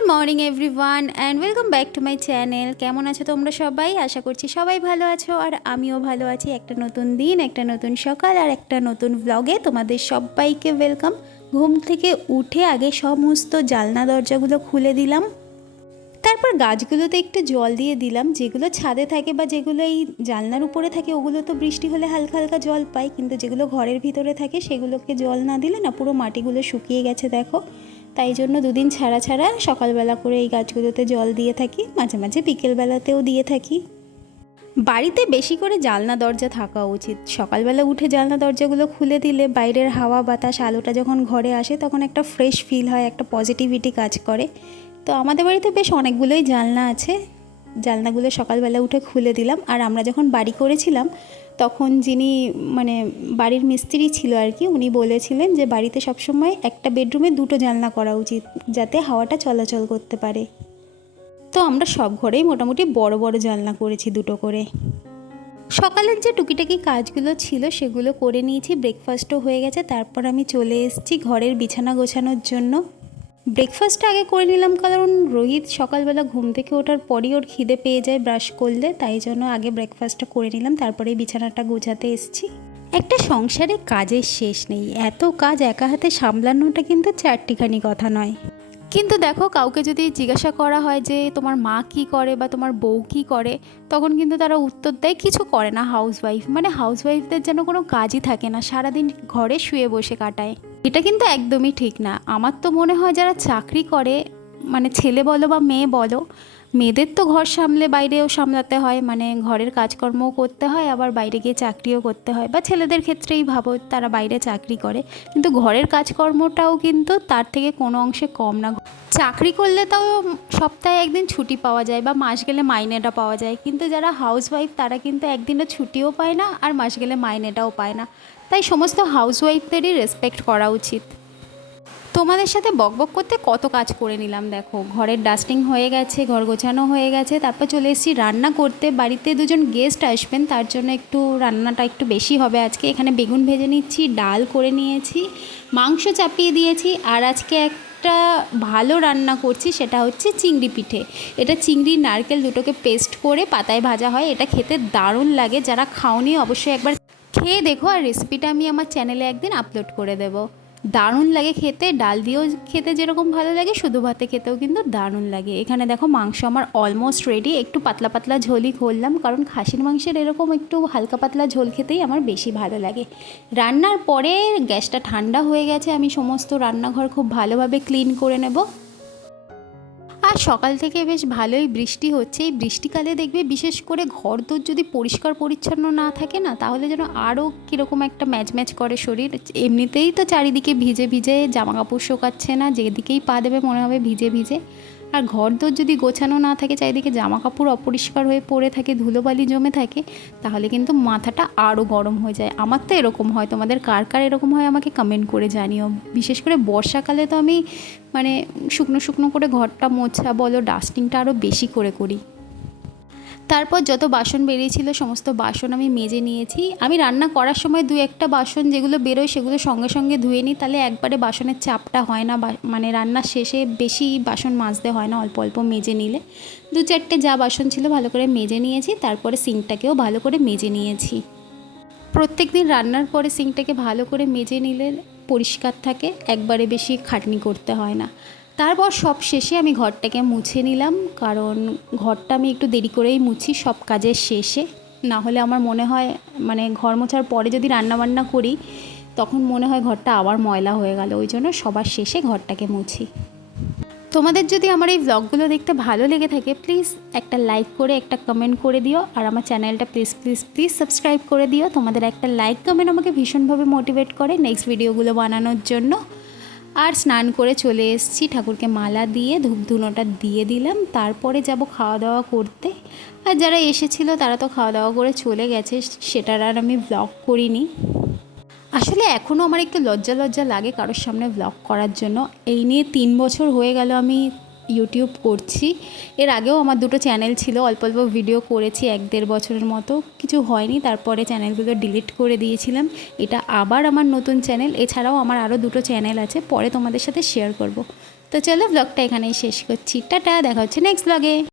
Good morning everyone and welcome back to my channel. কেমন আছো তোমরা সবাই? আশা করছি সবাই ভালো আছো আর আমিও ভালো আছি। একটা নতুন দিন, একটা নতুন সকাল আর একটা নতুন ব্লগে তোমাদের সবাইকে ওয়েলকাম। ঘুম থেকে উঠে আগে সমস্ত জানলা দরজাগুলো খুলে দিলাম, তারপর গাছগুলোতে একটু জল দিয়ে দিলাম। যেগুলো ছাদে থাকে বা যেগুলো এই জানলার উপরে থাকে ওগুলো তো বৃষ্টি হলে হালকা হালকা জল পায়, কিন্তু যেগুলো ঘরের ভিতরে থাকে সেগুলোকে জল না দিলে না পুরো মাটিগুলো শুকিয়ে গেছে দেখো। তাই জন্য দুদিন ছাড়া ছাড়া সকালবেলা করে এই গাছগুলোতে জল দিয়ে থাকি, মাঝে মাঝে বিকেলবেলাতেও দিয়ে থাকি। বাড়িতে বেশি করে জানলা দরজা থাকা উচিত। সকালবেলা উঠে জানলা দরজাগুলো খুলে দিলে বাইরের হাওয়া বাতাস আলোটা যখন ঘরে আসে তখন একটা ফ্রেশ ফিল হয়, একটা পজিটিভিটি কাজ করে। তো আমাদের বাড়িতে বেশ অনেকগুলোই জানলা আছে, জানলাগুলো সকালবেলা উঠে খুলে দিলাম। আর আমরা যখন বাড়ি করেছিলাম তখন যিনি বাড়ির মিস্ত্রি ছিল আর কি, উনি বলেছিলেন যে বাড়িতে সবসময় একটা বেডরুমে দুটো জানলা করা উচিত যাতে হাওয়াটা চলাচল করতে পারে। তো আমরা সব ঘরেই মোটামুটি বড় বড় জানলা করেছি, দুটো করে। সকালের যে টুকিটাকি কাজগুলো ছিল সেগুলো করে নিয়েছি, ব্রেকফাস্টও হয়ে গেছে। তারপর আমি চলে এসেছি ঘরের বিছানা গোছানোর জন্য। ব্রেকফাস্টটা আগে করে নিলাম কারণ রোহিত সকালবেলা ঘুম থেকে ওঠার পরই ওর খিদে পেয়ে যায় ব্রাশ করলে, তাই জন্য আগে ব্রেকফাস্টটা করে নিলাম, তারপরে বিছানাটা গোছাতে এসেছি। একটা সংসারে কাজের শেষ নেই, এত কাজ একা হাতে সামলানোটা কিন্তু চারটিখানি কথা নয়। কিন্তু দেখো, কাউকে যদি জিজ্ঞাসা করা হয় যে তোমার মা কি করে বা তোমার বউ কি করে, তখন কিন্তু তারা উত্তর দেয় কিছু করে না, হাউসওয়াইফ। হাউসওয়াইফদের যেন কোনো কাজই থাকে না, সারাদিন ঘরে শুয়ে বসে কাটায়। এটা কিন্তু একদমই ঠিক না। আমার তো মনে হয় যারা চাকরি করে, ছেলে বলো বা মেয়ে বলো, মেয়েদের তো ঘর সামলে বাইরেও সামলাতে হয়, ঘরের কাজকর্মও করতে হয়, আবার বাইরে গিয়ে চাকরিও করতে হয়। বা ছেলেদের ক্ষেত্রেই ভাবো, তারা বাইরে চাকরি করে, কিন্তু ঘরের কাজকর্মটাও কিন্তু তার থেকে কোনো অংশে কম না। চাকরি করলে তাও সপ্তাহে একদিন ছুটি পাওয়া যায় বা মাস গেলে মাইনেটা পাওয়া যায়, কিন্তু যারা হাউসওয়াইফ তারা কিন্তু একদিনও ছুটিও পায় না আর মাস গেলে মাইনেটাও পায় না। তাই সমস্ত হাউসওয়াইফদেরই রেসপেক্ট করা উচিত। তোমাদের সাথে বকবক করতে কত কাজ করে নিলাম দেখো। ঘরের ডাস্টিং হয়ে গেছে, ঘর গোছানো হয়ে গেছে, তারপর চলে এসেছি রান্না করতে। বাড়িতে দুজন গেস্ট আসবেন, তার জন্য একটু রান্নাটা একটু বেশি হবে আজকে। এখানে বেগুন ভেজে নিচ্ছি, ডাল করে নিয়েছি, মাংস চাপিয়ে দিয়েছি, আর আজকে একটা ভালো রান্না করছি, সেটা হচ্ছে চিংড়ি পিঠে। এটা চিংড়ি নারকেল দুটোকে পেস্ট করে পাতায় ভাজা হয়, এটা খেতে দারুণ লাগে। যারা খাওনি অবশ্যই একবার খেয়ে দেখো, আর রেসিপিটা আমি আমার চ্যানেলে একদিন আপলোড করে দেবো। দারুণ লাগে খেতে, ডাল দিয়েও খেতে যেরকম ভালো লাগে, শুধু ভাতে খেতেও কিন্তু দারুণ লাগে। এখানে দেখো মাংস আমার অলমোস্ট রেডি। একটু পাতলা পাতলা ঝোলই করলাম কারণ খাসির মাংসের এরকম একটু হালকা পাতলা ঝোল খেতেই আমার বেশি ভালো লাগে। রান্নার পরে গ্যাসটা ঠান্ডা হয়ে গেছে, আমি সমস্ত রান্নাঘর খুব ভালোভাবে ক্লিন করে নেব। আর সকাল থেকে বেশ ভালোই বৃষ্টি হচ্ছে। এই বৃষ্টিকালে দেখবে বিশেষ করে ঘরদোর যদি পরিষ্কার পরিচ্ছন্ন না থাকে না, তাহলে যেন আরও কীরকম একটা ম্যাচ ম্যাচ করে শরীর। এমনিতেই তো চারিদিকে ভিজে ভিজে, জামা কাপড় শোকাচ্ছে না, যেদিকেই পা দেবে মনে হবে ভিজে ভিজে। আর ঘরদোর যদি গোছানো না থাকে, চারিদিকে জামা কাপড় অপরিষ্কার হয়ে পড়ে থাকে, ধুলোবালি জমে থাকে, তাহলে কিন্তু মাথাটা আরও গরম হয়ে যায়। আমার তো এরকম হয়, তোমাদের কার কার এরকম হয় আমাকে কমেন্ট করে জানিও। বিশেষ করে বর্ষাকালে তো আমি শুকনো শুকনো করে ঘরটা মোছা বলো, ডাস্টিংটা আরও বেশি করে করি। তারপর যত বাসন বেরিয়েছিল সমস্ত বাসন আমি মেজে নিয়েছি। আমি রান্না করার সময় দু একটা বাসন যেগুলো বেরোয় সেগুলো সঙ্গে সঙ্গে ধুয়ে নিই, তাহলে একবারে বাসনের চাপটা হয় না। রান্নার শেষে বেশি বাসন মাজতে হয় না, অল্প অল্প মেজে নিলে। দু চারটে যা বাসন ছিল ভালো করে মেজে নিয়েছি, তারপরে সিঙ্কটাকেও ভালো করে মেজে নিয়েছি। প্রত্যেক দিন রান্নার পরে সিঙ্কটাকে ভালো করে মেজে নিলে পরিষ্কার থাকে, একবারে বেশি খাটনি করতে হয় না। তারপর সব শেষে আমি ঘরটাকে মুছে নিলাম, কারণ ঘরটা আমি একটু দেরি করেই মুছি সব কাজের শেষে। না হলে আমার মনে হয় ঘর মোছার পরে যদি রান্নাবান্না করি তখন মনে হয় ঘরটা আবার ময়লা হয়ে গেল, ওই জন্য সবার শেষে ঘরটাকে মুছি। তোমাদের যদি আমার এই ব্লগগুলো দেখতে ভালো লেগে থাকে, প্লিজ একটা লাইক করে একটা কমেন্ট করে দিও, আর আমার চ্যানেলটা প্লিজ প্লিজ প্লিজ সাবস্ক্রাইব করে দিও। তোমাদের একটা লাইক কমেন্ট আমাকে ভীষণভাবে মোটিভেট করে নেক্সট ভিডিওগুলো বানানোর জন্য। আর স্নান করে চলে এসেছি, ঠাকুরকে মালা দিয়ে ধূপ ধুনোটা দিয়ে দিলাম, তারপরে যাব খাওয়া দাওয়া করতে। আর যারা এসেছিলো তারা তো খাওয়া দাওয়া করে চলে গেছে, সেটার আর আমি ব্লগ করিনি। আসলে এখনও আমার একটু লজ্জা লজ্জা লাগে কারোর সামনে ব্লগ করার জন্য। এই নিয়ে 3 বছর হয়ে গেল আমি ইউটিউব করছি। এর আগেও আমার দুটো চ্যানেল ছিল, অল্প অল্প ভিডিও করেছি 1-1.5 বছরের মতো, কিছু হয়নি, তারপরে চ্যানেলগুলো ডিলিট করে দিয়েছিলাম। এটা আবার আমার নতুন চ্যানেল। এছাড়াও আমার আরও দুটো চ্যানেল আছে, পরে তোমাদের সাথে শেয়ার করব। তো চলো ব্লগটা এখানেই শেষ করছি। টাটা, দেখা হচ্ছে নেক্সট ব্লগে।